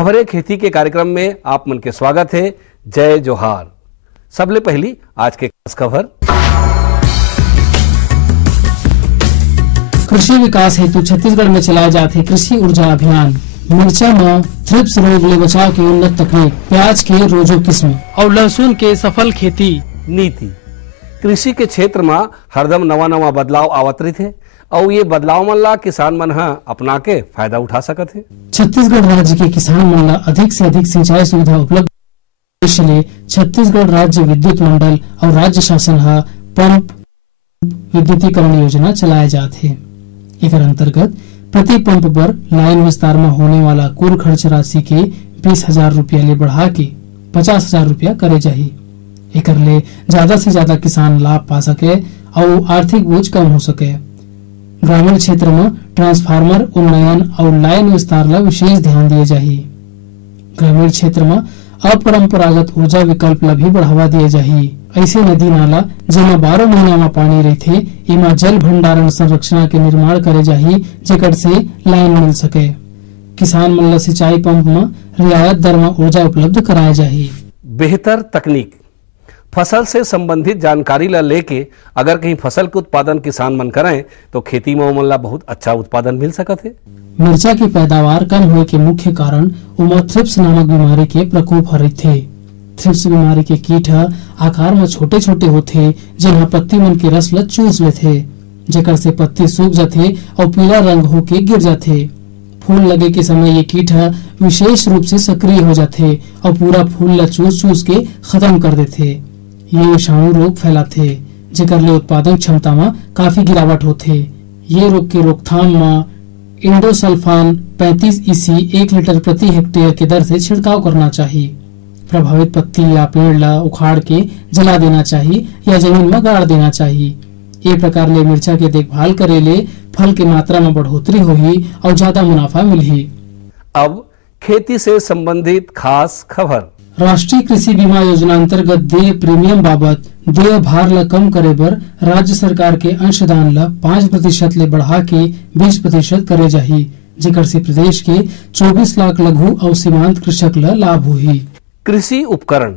खबरें खेती के कार्यक्रम में आप मन के स्वागत है। जय जोहार। सबले पहली आज के खास खबर। कृषि विकास हेतु छत्तीसगढ़ में चलाए जाते कृषि ऊर्जा अभियान। मिर्चा में थ्रिप्स रोग ले बचाव की उन्नत तकनीक, प्याज के रोजो किस्म और लहसुन के सफल खेती नीति। कृषि के क्षेत्र में हरदम नवा बदलाव आवत रही थे और ये बदलाव मन ला किसान मन अपना के फायदा उठा सकत है। छत्तीसगढ़ राज्य के किसान मन ला अधिक से अधिक सिंचाई सुविधा उपलब्ध इसलिए छत्तीसगढ़ राज्य विद्युत मंडल और राज्य शासन पंप विद्युतीकरण योजना चलाए जाते हैं। एक अंतर्गत प्रति पंप पर लाइन विस्तार में होने वाला कुल खर्च राशि के 20,000 रुपया ले बढ़ा के 50,000 रुपया करे जाही। एक ले ज्यादा से ज्यादा किसान लाभ पा सके और आर्थिक बोझ कम हो सके। ग्रामीण क्षेत्र में ट्रांसफार्मर उन्नयन और लाइन विस्तार ला विशेष ध्यान दिए जाही। ग्रामीण क्षेत्र में अपरंपरागत ऊर्जा विकल्प ला भी बढ़ावा दिए जाही। ऐसे नदी नाला जेमा 12 महीना में पानी रहथे, एमा जल भंडारण संरचना के निर्माण करे जाही जेकर से लाइन मिल सके। किसान मन ला सिंचाई पंप में रियायत दर में ऊर्जा उपलब्ध कराए जाही। बेहतर तकनीक। फसल से संबंधित जानकारी ला लेके अगर कहीं फसल के उत्पादन किसान मन करें तो खेती में ओमन ला बहुत अच्छा उत्पादन मिल सकत है। मिर्चा की पैदावार कम होए के मुख्य कारण उमा थ्रिप्स नामक बीमारी के प्रकोप रहथे। थ्रिप्स बीमारी के कीट आकार में छोटे छोटे होथे, जिन्हा पत्ती मन के रस ला चूस लेथे, जेकर से पत्ती सूख जाथे और पीला रंग होके गिर जाथे। फूल लगे के समय ये कीट विशेष रूप से सक्रिय हो जाथे और पूरा फूल ला चूस के खत्म कर देथे। ये विषाणु रोग फैलाथे, जेकर ले उत्पादन क्षमता में काफी गिरावट होथे। ये रोग के रोकथाम में इंडोसल्फान 35 EC 1 लीटर प्रति हेक्टेयर के दर से छिड़काव करना चाहिए। प्रभावित पत्ती या पेड़ ला उखाड़ के जला देना चाहिए या जमीन में गाड़ देना चाहिए। ये प्रकार ले मिर्चा के देखभाल करे ले फल की मात्रा में बढ़ोतरी होगी और ज्यादा मुनाफा मिलही। अब खेती से संबंधित खास खबर। राष्ट्रीय कृषि बीमा योजना अंतर्गत देय प्रीमियम बाबत देय भार ला कम करे बर राज्य सरकार के अंशदान ला 5% ले बढ़ा के 20% करे जाही, जेकर से प्रदेश के 24 लाख लघु और सीमांत कृषक ला लाभ होही। कृषि उपकरण।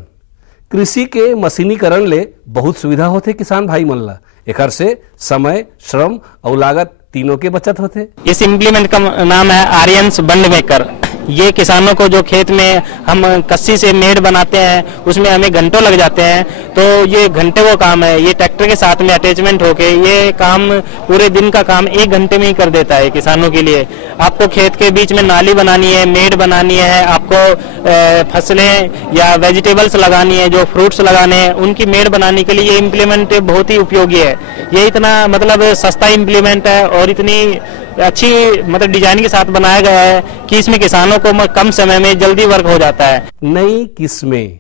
कृषि के मशीनीकरण ले बहुत सुविधा होते किसान भाई मन ला। एकर से समय, श्रम और लागत तीनों के बचत होते। इस इम्प्लीमेंट का नाम है आर्यन्स बंड मेकर। ये किसानों को जो खेत में हम कस्सी से मेड़ बनाते हैं उसमें हमें घंटों लग जाते हैं, तो ये घंटे वो काम है, ये ट्रैक्टर के साथ में अटैचमेंट होके ये काम पूरे दिन का काम 1 घंटे में ही कर देता है किसानों के लिए। आपको खेत के बीच में नाली बनानी है, मेड़ बनानी है, आपको फसलें या वेजिटेबल्स लगानी है, जो फ्रूट्स लगाने हैं उनकी मेड़ बनाने के लिए ये इम्प्लीमेंट बहुत ही उपयोगी है। ये इतना मतलब सस्ता इम्प्लीमेंट है और इतनी अच्छी मतलब डिजाइन के साथ बनाया गया है कि इसमें किसानों को कम समय में जल्दी वर्क हो जाता है। नई किस्में।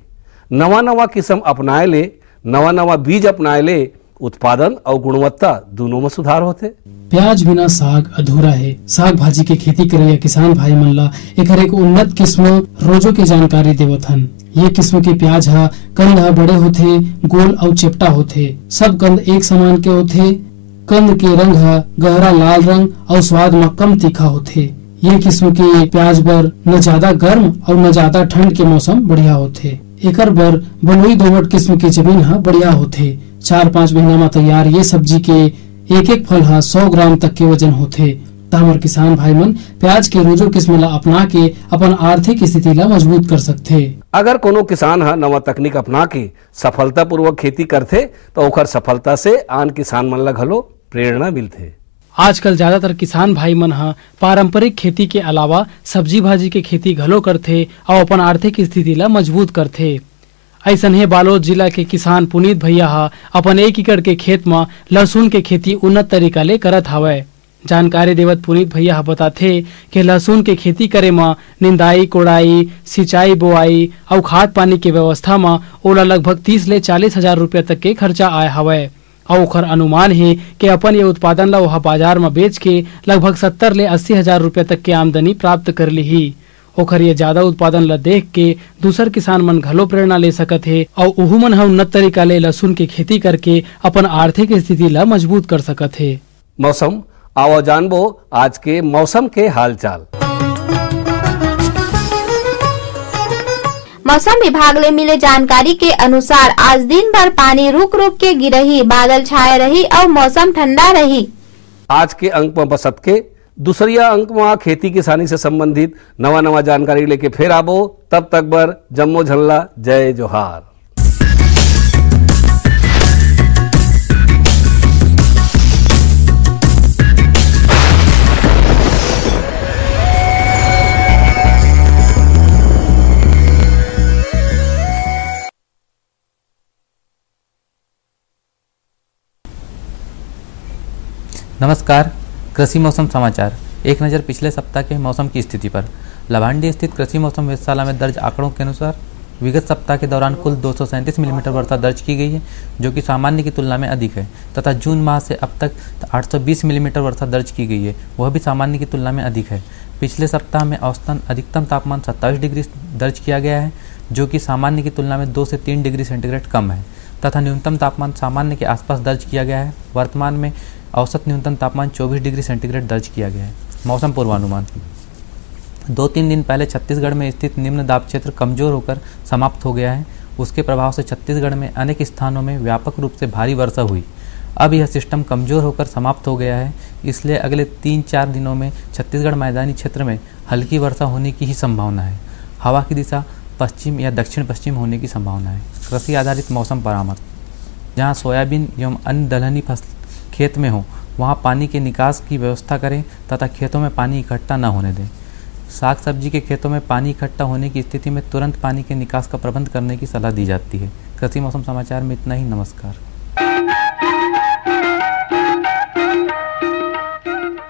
नवा किस्म अपनाए ले, नवा बीज अपनाए ले, उत्पादन और गुणवत्ता दोनों में सुधार होते। प्याज बिना साग अधूरा है। साग भाजी के खेती करे किसान भाई मन ला एक उन्नत किस्म रोजो के जानकारी देवत हन। ये किस्म के प्याज कंद बड़े होथे, गोल और चेपटा होथे। सब कंद एक समान के होथे। कंद के रंग गहरा लाल रंग और स्वाद में कम तीखा होथे। ये किस्म के प्याज बर न ज्यादा गर्म और न ज्यादा ठंड के मौसम बढ़िया होथे। एकर बर बलुई दोमट किस्म के जमीन बढ़िया होथे। 4-5 महीना में तैयार ये सब्जी के एक फल 100 ग्राम तक के वजन होथे। हमर किसान भाई मन प्याज के रोजो किस्म ला अपना के अपन आर्थिक स्थिति ला मजबूत कर सकथे। अगर कोनो किसान नवा तकनीक अपना के सफलता पूर्वक खेती करथे तो ओकर सफलता से आन किसान मन ला घलो प्रेरणा मिलथे। आजकल ज्यादातर किसान भाई मन पारंपरिक खेती के अलावा सब्जी भाजी के खेती घलो करथे और अपन आर्थिक स्थिति ला मजबूत करथे। ऐसन है बालोद जिला के किसान पुनीत भैया अपन 1 एकड़ के खेत में लहसुन के खेती उन्नत तरीका ले करत हवय। जानकारी देवत पुनीत भैया बताथे कि लहसुन के खेती करे में निंदाई, कोड़ाई, सिंचाई, बोआई और खाद पानी के व्यवस्था में ओला लगभग 30 ले 40 हजार रुपया तक के खर्चा आए हवय। और ओखर अनुमान है कि अपन ये उत्पादन ला वह बाजार में बेच के लगभग 70 ले 80 हजार रुपया तक के आमदनी प्राप्त कर ली। ओखर ये ज्यादा उत्पादन ला देख के दूसर किसान मन घलो प्रेरणा ले सकत है और उहू मन उन्नत तरीका ले लहसुन की खेती करके अपन आर्थिक स्थिति ला मजबूत कर सकत है। मौसम। आओ जानबो आज के मौसम के हाल चाल। मौसम विभाग ले मिले जानकारी के अनुसार आज दिन भर पानी रुक रुक के गिरही, बादल छाए रही और मौसम ठंडा रही। आज के अंक में बसत के दूसरिया अंक में खेती किसानी से संबंधित नवा जानकारी लेके फिर आबो। तब तक बर जम्मो झल्ला, जय जोहार। नमस्कार, कृषि मौसम समाचार। एक नज़र पिछले सप्ताह के मौसम की स्थिति पर। लवांडी स्थित कृषि मौसम वेधशाला में दर्ज आंकड़ों के अनुसार विगत सप्ताह के दौरान कुल 237 मिलीमीटर वर्षा दर्ज की गई है, जो कि सामान्य की तुलना में अधिक है, तथा जून माह से अब तक 820 मिलीमीटर वर्षा दर्ज की गई है, वह भी सामान्य की तुलना में अधिक है। पिछले सप्ताह में औसतन अधिकतम तापमान 27 डिग्री दर्ज किया गया है, जो कि सामान्य की तुलना में 2 से 3 डिग्री सेंटीग्रेड कम है, तथा न्यूनतम तापमान सामान्य के आसपास दर्ज किया गया है। वर्तमान में औसत न्यूनतम तापमान 24 डिग्री सेंटीग्रेड दर्ज किया गया है। मौसम पूर्वानुमान। 2-3 दिन पहले छत्तीसगढ़ में स्थित निम्न दाब क्षेत्र कमजोर होकर समाप्त हो गया है। उसके प्रभाव से छत्तीसगढ़ में अनेक स्थानों में व्यापक रूप से भारी वर्षा हुई। अब यह सिस्टम कमजोर होकर समाप्त हो गया है, इसलिए अगले 3-4 दिनों में छत्तीसगढ़ मैदानी क्षेत्र में हल्की वर्षा होने की ही संभावना है। हवा की दिशा पश्चिम या दक्षिण पश्चिम होने की संभावना है। कृषि आधारित मौसम परामर्श। जहाँ सोयाबीन एवं अन्य दलहनी फसल खेत में हो, वहाँ पानी के निकास की व्यवस्था करें तथा खेतों में पानी इकट्ठा न होने दें। साग सब्जी के खेतों में पानी इकट्ठा होने की स्थिति में तुरंत पानी के निकास का प्रबंध करने की सलाह दी जाती है। कृषि मौसम समाचार में इतना ही। नमस्कार।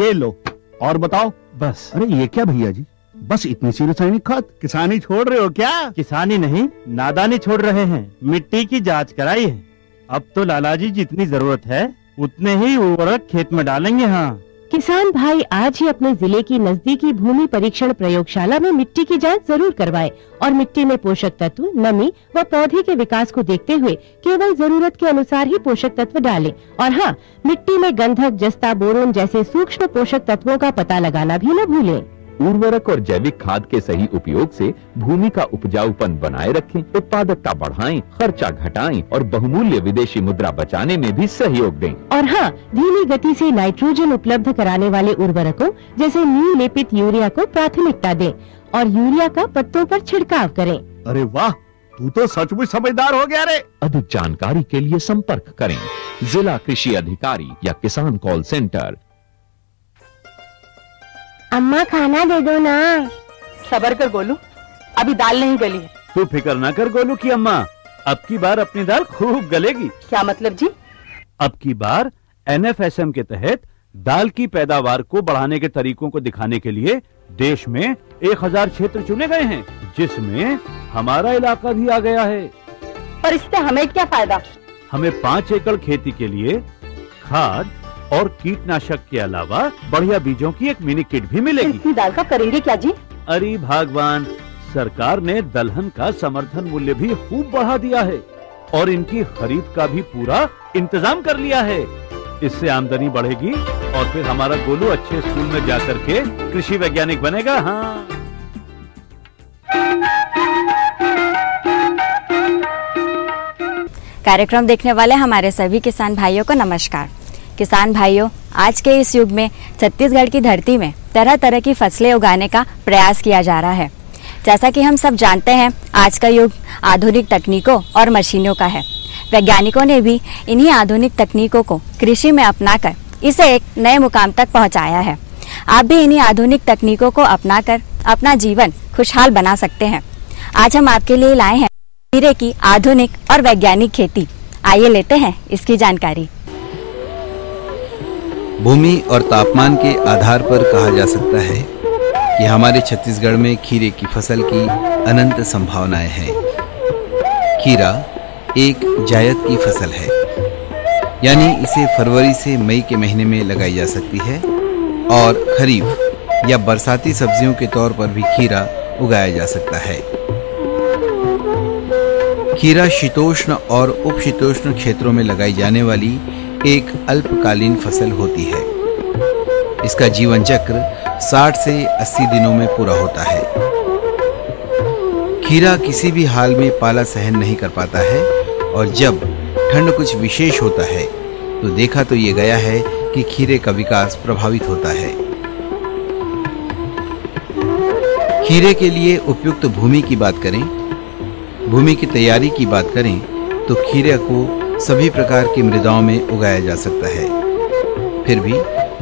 ये लो और बताओ। बस। अरे ये क्या भैया जी, बस इतनी सी रासायनिक खाद? किसानी छोड़ रहे हो क्या? किसानी नहीं, नादानी छोड़ रहे हैं। मिट्टी की जांच कराई है। अब तो लालाजी जितनी जरूरत है उतने ही उर्वरक खेत में डालेंगे। हाँ, किसान भाई आज ही अपने जिले की नजदीकी भूमि परीक्षण प्रयोगशाला में मिट्टी की जांच जरूर करवाएं और मिट्टी में पोषक तत्व, नमी व पौधे के विकास को देखते हुए केवल जरूरत के अनुसार ही पोषक तत्व डालें। और हाँ, मिट्टी में गंधक, जस्ता, बोरोन जैसे सूक्ष्म पोषक तत्वों का पता लगाना भी न भूलें। उर्वरक और जैविक खाद के सही उपयोग से भूमि का उपजाऊपन बनाए रखें, उत्पादकता बढ़ाएं, खर्चा घटाएं और बहुमूल्य विदेशी मुद्रा बचाने में भी सहयोग दें। और हाँ, धीमी गति से नाइट्रोजन उपलब्ध कराने वाले उर्वरकों जैसे नीम लेपित यूरिया को प्राथमिकता दें और यूरिया का पत्तों पर छिड़काव करें। अरे वाह, तू तो सचमुच समझदार हो गया रे। अधिक जानकारी के लिए संपर्क करें जिला कृषि अधिकारी या किसान कॉल सेंटर। अम्मा खाना दे दो ना। सबर कर गोलू, अभी दाल नहीं गली है। तू फिक्र ना कर गोलू की अम्मा, अब की बार अपनी दाल खूब गलेगी। क्या मतलब जी? अब की बार NFSM के तहत दाल की पैदावार को बढ़ाने के तरीकों को दिखाने के लिए देश में 1000 क्षेत्र चुने गए हैं, जिसमें हमारा इलाका भी आ गया है। पर इससे हमें क्या फायदा? हमें 5 एकड़ खेती के लिए खाद और कीटनाशक के अलावा बढ़िया बीजों की एक मिनी किट भी मिलेगी। इतनी दाल का करेंगे क्या जी? अरे भगवान, सरकार ने दलहन का समर्थन मूल्य भी खूब बढ़ा दिया है और इनकी खरीद का भी पूरा इंतजाम कर लिया है। इससे आमदनी बढ़ेगी और फिर हमारा गोलू अच्छे स्कूल में जाकर के कृषि वैज्ञानिक बनेगा। हाँ, कार्यक्रम देखने वाले हमारे सभी किसान भाइयों को नमस्कार। किसान भाइयों, आज के इस युग में छत्तीसगढ़ की धरती में तरह तरह की फसलें उगाने का प्रयास किया जा रहा है। जैसा कि हम सब जानते हैं, आज का युग आधुनिक तकनीकों और मशीनों का है। वैज्ञानिकों ने भी इन्हीं आधुनिक तकनीकों को कृषि में अपनाकर इसे एक नए मुकाम तक पहुंचाया है। आप भी इन्हीं आधुनिक तकनीकों को अपनाकर अपना जीवन खुशहाल बना सकते हैं। आज हम आपके लिए लाए हैं खीरे की आधुनिक और वैज्ञानिक खेती। आइए लेते हैं इसकी जानकारी। भूमि और तापमान के आधार पर कहा जा सकता है कि हमारे छत्तीसगढ़ में खीरे की फसल की अनंत संभावनाएं हैं। खीरा एक जायद की फसल है, यानी इसे फरवरी से मई के महीने में लगाई जा सकती है और खरीफ या बरसाती सब्जियों के तौर पर भी खीरा उगाया जा सकता है। खीरा शीतोष्ण और उपशीतोष्ण क्षेत्रों में लगाई जाने वाली एक अल्पकालीन फसल होती है। इसका जीवन चक्र 60 से 80 दिनों में पूरा होता है। खीरा किसी भी हाल में पाला सहन नहीं कर पाता है और जब ठंड कुछ विशेष होता है तो देखा तो ये गया है कि खीरे का विकास प्रभावित होता है। खीरे के लिए उपयुक्त भूमि की बात करें, भूमि की तैयारी की बात करें तो खीरे को सभी प्रकार की मृदाओं में उगाया जा सकता है। फिर भी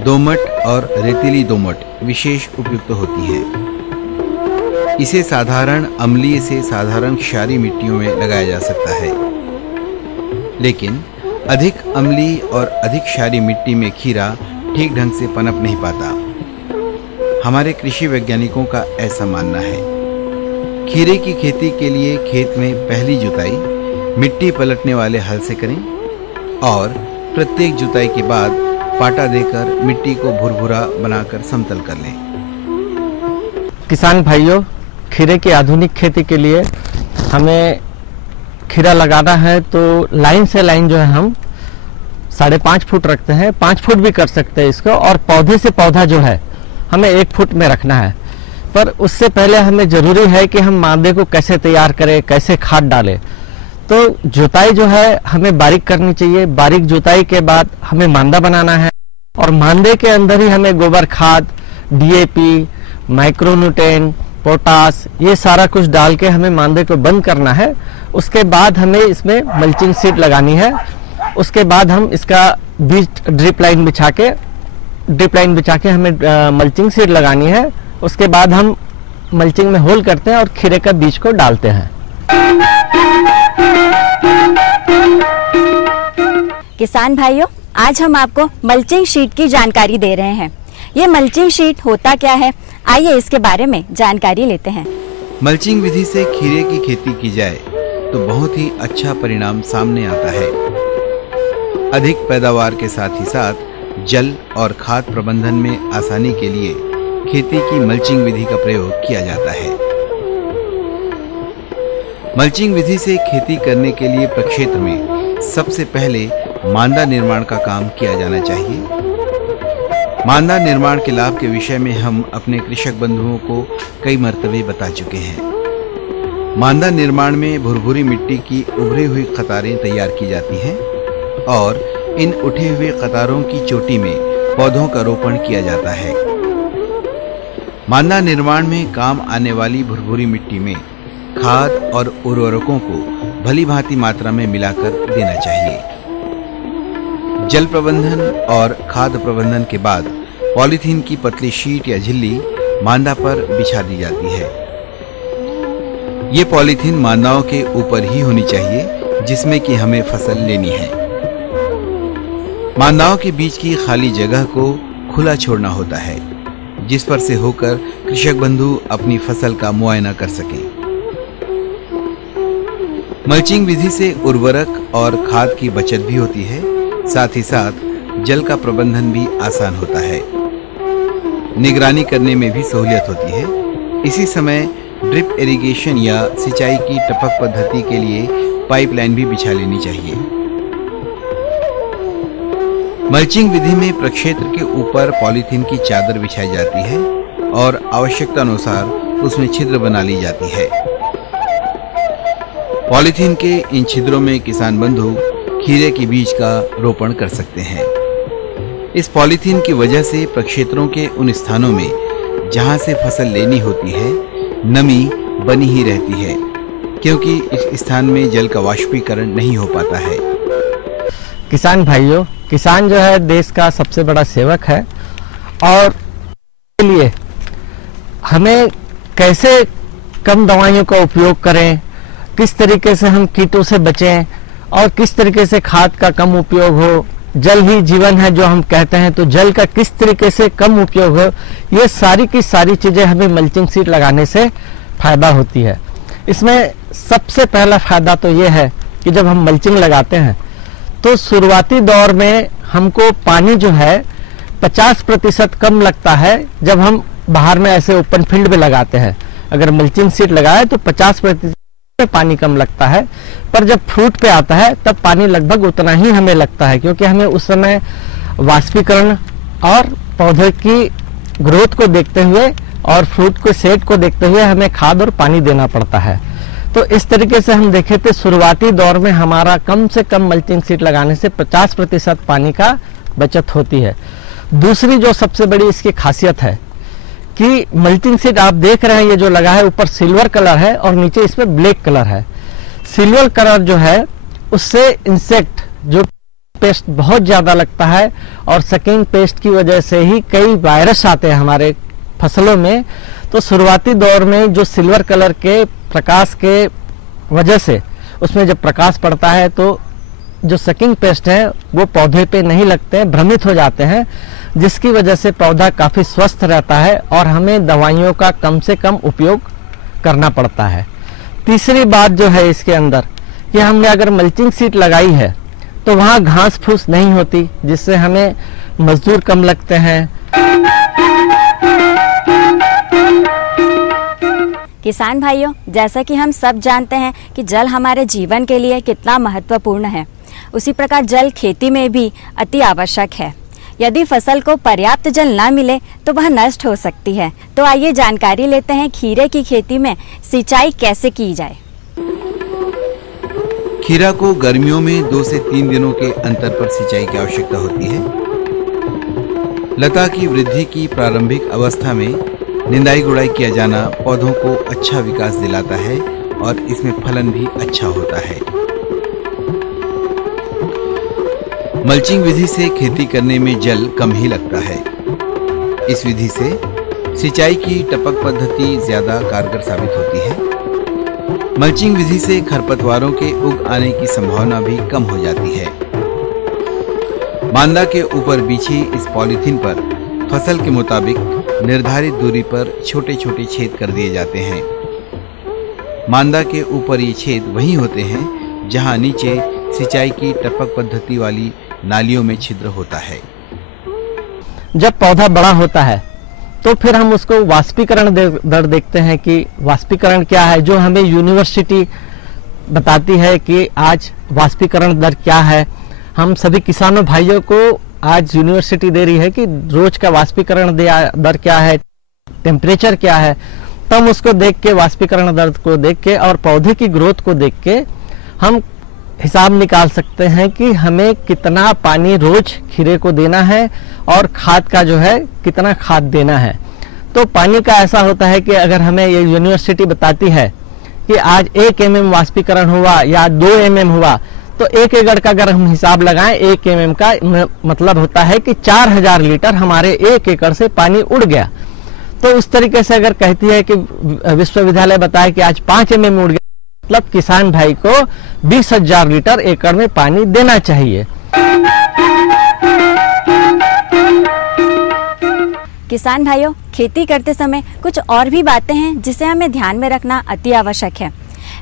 दोमट और रेतीली दोमट विशेष उपयुक्त होती है। इसे साधारण अम्लीय से साधारण क्षारीय मिट्टियों में लगाया जा सकता है, लेकिन अधिक अम्लीय और अधिक क्षारीय मिट्टी में खीरा ठीक ढंग से पनप नहीं पाता। हमारे कृषि वैज्ञानिकों का ऐसा मानना है। खीरे की खेती के लिए खेत में पहली जुताई मिट्टी पलटने वाले हल से करें और प्रत्येक जुताई के बाद पाटा देकर मिट्टी को भुरभुरा बनाकर समतल कर लें। किसान भाइयों, खीरे की आधुनिक खेती के लिए हमें खीरा लगाना है तो लाइन से लाइन जो है हम 5.5 फुट रखते हैं, 5 फुट भी कर सकते हैं इसको, और पौधे से पौधा जो है हमें 1 फुट में रखना है। पर उससे पहले हमें जरूरी है कि हम मांदे को कैसे तैयार करें, कैसे खाद डालें। तो जुताई जो है हमें बारीक करनी चाहिए। बारीक जुताई के बाद हमें मांदा बनाना है और मांदे के अंदर ही हमें गोबर खाद, डीएपी, माइक्रोन्यूट्रेंट, पोटास, ये सारा कुछ डाल के हमें मांदे को बंद करना है। उसके बाद हमें इसमें मल्चिंग सीट लगानी है। उसके बाद हम इसका बीज ड्रिप लाइन बिछा के हमें मल्चिंग सीट लगानी है। उसके बाद हम मल्चिंग में होल करते हैं और खीरे का बीज को डालते हैं। किसान भाइयों, आज हम आपको मल्चिंग शीट की जानकारी दे रहे हैं। ये मल्चिंग शीट होता क्या है, आइए इसके बारे में जानकारी लेते हैं। मल्चिंग विधि से खीरे की खेती की जाए तो बहुत ही अच्छा परिणाम सामने आता है। अधिक पैदावार के साथ ही साथ जल और खाद प्रबंधन में आसानी के लिए खेती की मल्चिंग विधि का प्रयोग किया जाता है। मल्चिंग विधि से खेती करने के लिए प्रक्षेत्र में सबसे पहले मांदा निर्माण का काम किया जाना चाहिए। मांदा निर्माण के लाभ के विषय में हम अपने कृषक बंधुओं को कई मर्तबे बता चुके हैं। मांदा निर्माण में भुरभुरी मिट्टी की उभरी हुई कतारें तैयार की जाती हैं और इन उठे हुए कतारों की चोटी में पौधों का रोपण किया जाता है। मांदा निर्माण में काम आने वाली भुरभुरी मिट्टी में खाद और उर्वरकों को भली भांति मात्रा में मिलाकर देना चाहिए। जल प्रबंधन और खाद प्रबंधन के बाद पॉलीथीन की पतली शीट या झिल्ली मांदा पर बिछा दी जाती है। ये पॉलीथीन मांदाओं के ऊपर ही होनी चाहिए जिसमें कि हमें फसल लेनी है। मांदाओं के बीच की खाली जगह को खुला छोड़ना होता है जिस पर से होकर कृषक बंधु अपनी फसल का मुआयना कर सकें। मल्चिंग विधि से उर्वरक और खाद की बचत भी होती है, साथ ही साथ जल का प्रबंधन भी आसान होता है। निगरानी करने में भी सहूलियत होती है। इसी समय ड्रिप इरिगेशन या सिंचाई की टपक पद्धति के लिए पाइपलाइन भी बिछा लेनी चाहिए। मल्चिंग विधि में प्रक्षेत्र के ऊपर पॉलीथीन की चादर बिछाई जाती है और आवश्यकता अनुसार उसमें छिद्र बना ली जाती है। पॉलीथीन के इन छिद्रों में किसान बंधु खीरे के बीज का रोपण कर सकते हैं। इस पॉलीथीन की वजह से प्रक्षेत्रों के उन स्थानों में जहां से फसल लेनी होती है नमी बनी ही रहती है, क्योंकि इस स्थान में जल का वाष्पीकरण नहीं हो पाता है। किसान भाइयों, किसान जो है देश का सबसे बड़ा सेवक है और के लिए हमें कैसे कम दवाइयों का उपयोग करें, किस तरीके से हम कीटों से बचें और किस तरीके से खाद का कम उपयोग हो, जल ही जीवन है जो हम कहते हैं, तो जल का किस तरीके से कम उपयोग हो, ये सारी की सारी चीजें हमें मल्चिंग सीट लगाने से फायदा होती है। इसमें सबसे पहला फायदा तो ये है कि जब हम मल्चिंग लगाते हैं तो शुरुआती दौर में हमको पानी जो है 50% कम लगता है जब हम बाहर में ऐसे ओपन फील्ड में लगाते हैं। अगर मल्चिंग सीट लगाए तो 50% पानी कम लगता है, पर जब फ्रूट पे आता है तब पानी लगभग उतना ही हमें लगता है, क्योंकि हमें उस समय वाष्पीकरण और पौधे की ग्रोथ को देखते हुए और फ्रूट को सेट को देखते हुए हमें खाद और पानी देना पड़ता है। तो इस तरीके से हम देखे थे शुरुआती दौर में हमारा कम से कम मल्चिंग शीट लगाने से 50% पानी का बचत होती है। दूसरी जो सबसे बड़ी इसकी खासियत है कि मल्चिंग शीट आप देख रहे हैं, ये जो लगा है ऊपर सिल्वर कलर है और नीचे इसमें ब्लैक कलर है। सिल्वर कलर जो है उससे इंसेक्ट जो पेस्ट बहुत ज्यादा लगता है और सकिंग पेस्ट की वजह से ही कई वायरस आते हैं हमारे फसलों में। तो शुरुआती दौर में जो सिल्वर कलर के प्रकाश के वजह से उसमें जब प्रकाश पड़ता है तो जो सकिंग पेस्ट है वो पौधे पे नहीं लगते हैं, भ्रमित हो जाते हैं, जिसकी वजह से पौधा काफी स्वस्थ रहता है और हमें दवाइयों का कम से कम उपयोग करना पड़ता है। तीसरी बात जो है इसके अंदर कि हमने अगर मल्चिंग शीट लगाई है तो वहाँ घास फूस नहीं होती, जिससे हमें मजदूर कम लगते हैं। किसान भाइयों, जैसा कि हम सब जानते हैं कि जल हमारे जीवन के लिए कितना महत्वपूर्ण है, उसी प्रकार जल खेती में भी अति आवश्यक है। यदि फसल को पर्याप्त जल न मिले तो वह नष्ट हो सकती है। तो आइए जानकारी लेते हैं खीरे की खेती में सिंचाई कैसे की जाए। खीरा को गर्मियों में 2 से 3 दिनों के अंतर पर सिंचाई की आवश्यकता होती है। लता की वृद्धि की प्रारंभिक अवस्था में निंदाई गुड़ाई किया जाना पौधों को अच्छा विकास दिलाता है और इसमें फलन भी अच्छा होता है। मल्चिंग विधि से खेती करने में जल कम ही लगता है। इस विधि से सिंचाई की टपक पद्धति ज्यादा कारगर साबित होती है। मल्चिंग विधि से खरपतवारों के उग आने की संभावना भी कम हो जाती है। मांदा के ऊपर बिछी इस पॉलीथीन पर फसल के मुताबिक निर्धारित दूरी पर छोटे छोटे छेद कर दिए जाते हैं। मांदा के ऊपर ये छेद वही होते हैं जहां नीचे सिंचाई की टपक पद्धति वाली नालियों में छिद्र होता है। जब पौधा बड़ा होता है तो फिर हम उसको वाष्पीकरण दर देखते हैं कि वाष्पीकरण क्या है, जो हमें यूनिवर्सिटी बताती है कि आज वाष्पीकरण दर क्या है। हम सभी किसानों भाइयों को आज यूनिवर्सिटी दे रही है कि रोज का वाष्पीकरण दर क्या है, टेम्परेचर क्या है। तो हम उसको देख के, वाष्पीकरण दर को देख के और पौधे की ग्रोथ को देख के हम हिसाब निकाल सकते हैं कि हमें कितना पानी रोज खीरे को देना है और खाद का जो है कितना खाद देना है। तो पानी का ऐसा होता है कि अगर हमें ये यूनिवर्सिटी बताती है कि आज 1 mm वाष्पीकरण हुआ या 2 mm हुआ, तो 1 एकड़ का अगर हम हिसाब लगाएं 1 mm का मतलब होता है कि 4000 लीटर हमारे 1 एकड़ से पानी उड़ गया। तो उस तरीके से अगर कहती है कि विश्वविद्यालय बताए कि आज 5 mm उड़ गया, मतलब किसान भाई को 20,000 लीटर एकड़ में पानी देना चाहिए। किसान भाइयों, खेती करते समय कुछ और भी बातें हैं जिसे हमें ध्यान में रखना अति आवश्यक है।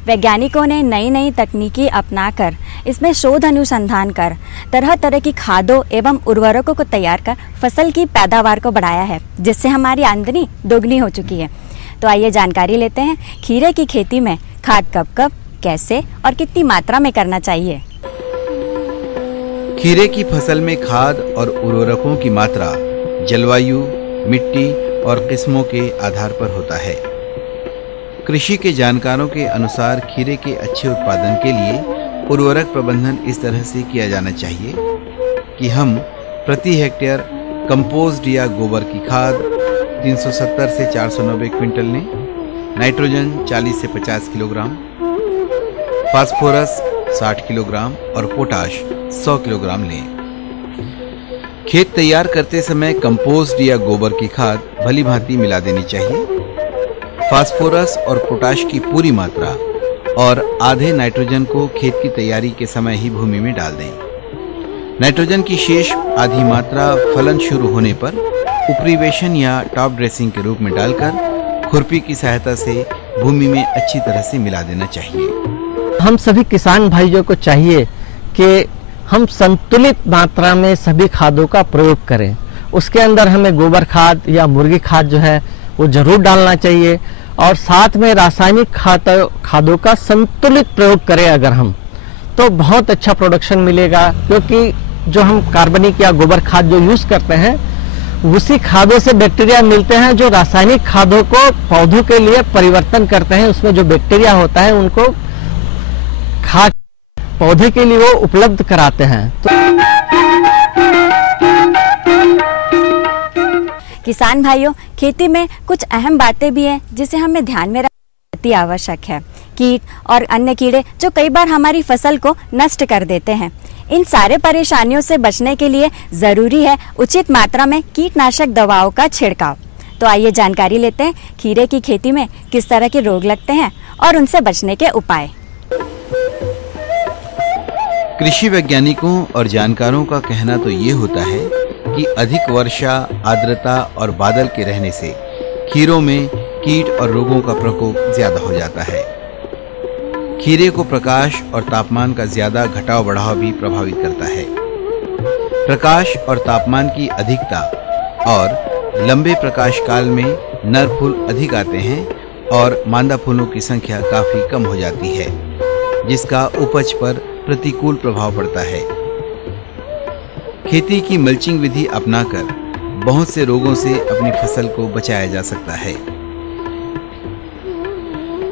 वैज्ञानिकों ने नई नई तकनीकी अपनाकर इसमें शोध अनुसंधान कर तरह तरह की खादों एवं उर्वरकों को तैयार कर फसल की पैदावार को बढ़ाया है, जिससे हमारी आमदनी दोगुनी हो चुकी है। तो आइए जानकारी लेते हैं खीरे की खेती में खाद कब कब, कैसे और कितनी मात्रा में करना चाहिए। खीरे की फसल में खाद और उर्वरकों की मात्रा जलवायु, मिट्टी और किस्मों के आधार पर होता है। कृषि के जानकारों के अनुसार खीरे के अच्छे उत्पादन के लिए उर्वरक प्रबंधन इस तरह से किया जाना चाहिए कि हम प्रति हेक्टेयर कंपोस्ट या गोबर की खाद 370 से 490 क्विंटल लें, नाइट्रोजन 40 से 50 किलोग्राम, फास्फोरस 60 किलोग्राम और पोटाश 100 किलोग्राम लें। खेत तैयार करते समय कंपोस्ट या गोबर की खाद भली भांति मिला देनी चाहिए। फास्फोरस और पोटाश की पूरी मात्रा और आधे नाइट्रोजन को खेत की तैयारी के समय ही भूमि में डाल दें। नाइट्रोजन की शेष आधी मात्रा फलन शुरू होने पर उपरिवेशन या टॉप ड्रेसिंग के रूप में डालकर खुरपी की सहायता से भूमि में अच्छी तरह से मिला देना चाहिए। हम सभी किसान भाइयों को चाहिए कि हम संतुलित मात्रा में सभी खादों का प्रयोग करें। उसके अंदर हमें गोबर खाद या मुर्गी खाद जो है वो जरूर डालना चाहिए और साथ में रासायनिक खादों का संतुलित प्रयोग करें अगर हम, तो बहुत अच्छा प्रोडक्शन मिलेगा। क्योंकि जो हम कार्बनिक या गोबर खाद जो यूज करते हैं उसी खादों से बैक्टीरिया मिलते हैं जो रासायनिक खादों को पौधों के लिए परिवर्तन करते हैं। उसमें जो बैक्टीरिया होता है उनको खा पौधे के लिए वो उपलब्ध कराते हैं। किसान भाइयों, खेती में कुछ अहम बातें भी हैं जिसे हमें ध्यान में रखना आवश्यक है। कीट और अन्य कीड़े जो कई बार हमारी फसल को नष्ट कर देते हैं, इन सारे परेशानियों से बचने के लिए जरूरी है उचित मात्रा में कीटनाशक दवाओं का छिड़काव। तो आइए जानकारी लेते हैं खीरे की खेती में किस तरह के रोग लगते हैं और उनसे बचने के उपाय। कृषि वैज्ञानिकों और जानकारों का कहना तो ये होता है कि अधिक वर्षा, आर्द्रता और बादल के रहने से खीरों में कीट और रोगों का प्रकोप ज्यादा हो जाता है। खीरे को प्रकाश और तापमान का ज्यादा घटाव बढ़ाव भी प्रभावित करता है। प्रकाश और तापमान की अधिकता और लंबे प्रकाश काल में नर फूल अधिक आते हैं और मादा फूलों की संख्या काफी कम हो जाती है, जिसका उपज पर प्रतिकूल प्रभाव पड़ता है। खेती की मल्चिंग विधि अपनाकर बहुत से रोगों से अपनी फसल को बचाया जा सकता है।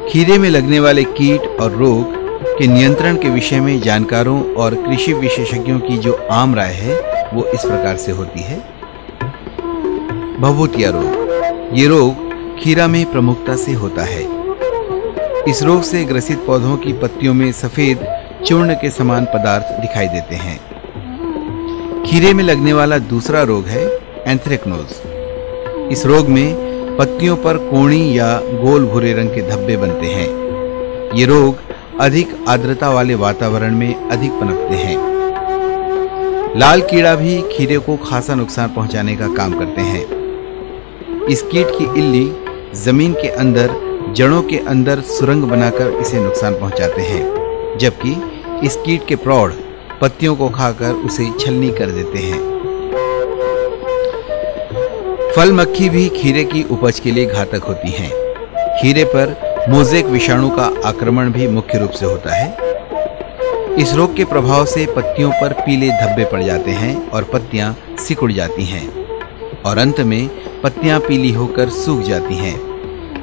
खीरे में लगने वाले कीट और रोग के नियंत्रण के विषय में जानकारों और कृषि विशेषज्ञों की जो आम राय है वो इस प्रकार से होती है। भभूतिया रोग, ये रोग खीरा में प्रमुखता से होता है। इस रोग से ग्रसित पौधों की पत्तियों में सफेद चूर्ण के समान पदार्थ दिखाई देते हैं। खीरे में लगने वाला दूसरा रोग है एंथ्रेक्नोज। इस रोग में पत्तियों पर कोणी या गोल भूरे रंग के धब्बे बनते हैं। ये रोग अधिक आर्द्रता वाले वातावरण में अधिक पनपते हैं। लाल कीड़ा भी खीरे को खासा नुकसान पहुंचाने का काम करते हैं। इस कीट की इल्ली जमीन के अंदर जड़ों के अंदर सुरंग बनाकर इसे नुकसान पहुंचाते हैं, जबकि इस कीट के प्रौढ़ पत्तियों को खाकर उसे छलनी कर देते हैं। फल मक्खी भी खीरे की उपज के लिए घातक होती हैं। खीरे पर मोज़ेक विषाणु का आक्रमण भी मुख्य रूप से होता है। इस रोग के प्रभाव से पत्तियों पर पीले धब्बे पड़ जाते हैं और पत्तियां सिकुड़ जाती हैं और अंत में पत्तियां पीली होकर सूख जाती हैं,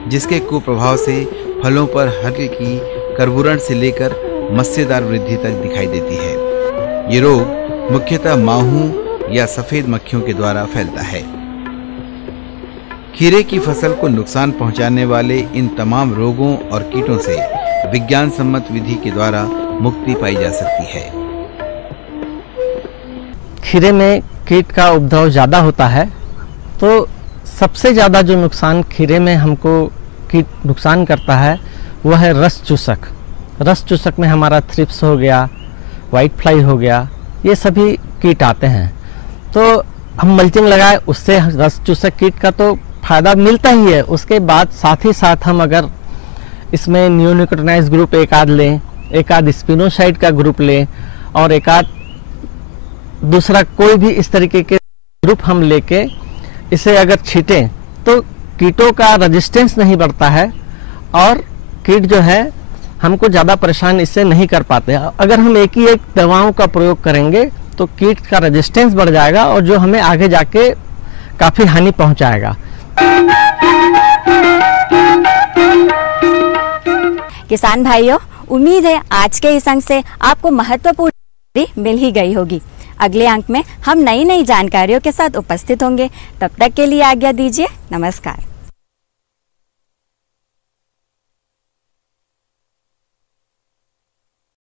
जिसके कुप्रभाव से फलों पर हल्की कर्बूरण से लेकर मस्सेदार वृद्धि तक दिखाई देती है। ये रोग मुख्यतः माहू या सफेद मक्खियों के द्वारा फैलता है। खीरे की फसल को नुकसान पहुंचाने वाले इन तमाम रोगों और कीटों से विज्ञान सम्मत विधि के द्वारा मुक्ति पाई जा सकती है। खीरे में कीट का उपद्रव ज़्यादा होता है, तो सबसे ज़्यादा जो नुकसान खीरे में हमको कीट नुकसान करता है वह है रस चूसक। रस चूसक में हमारा थ्रिप्स हो गया, वाइट फ्लाई हो गया, ये सभी कीट आते हैं। तो हम मल्चिंग लगाए, उससे रस चूसक कीट का तो फायदा मिलता ही है। उसके बाद साथ ही साथ हम अगर इसमें नियोनिकोटिनाइज ग्रुप एक आध लें, एक आध स्पिनोसाइड का ग्रुप लें और एक आध दूसरा कोई भी इस तरीके के ग्रुप हम लेके इसे अगर छीटें तो कीटों का रेजिस्टेंस नहीं बढ़ता है और कीट जो है हमको ज़्यादा परेशान इससे नहीं कर पाते। अगर हम एक ही एक दवाओं का प्रयोग करेंगे तो कीट का रेजिस्टेंस बढ़ जाएगा और जो हमें आगे जाके काफ़ी हानि पहुंचाएगा। किसान भाइयों, उम्मीद है आज के इस अंक से आपको महत्वपूर्ण जानकारी मिल ही गई होगी। अगले अंक में हम नई जानकारियों के साथ उपस्थित होंगे। तब तक के लिए आज्ञा दीजिए। नमस्कार।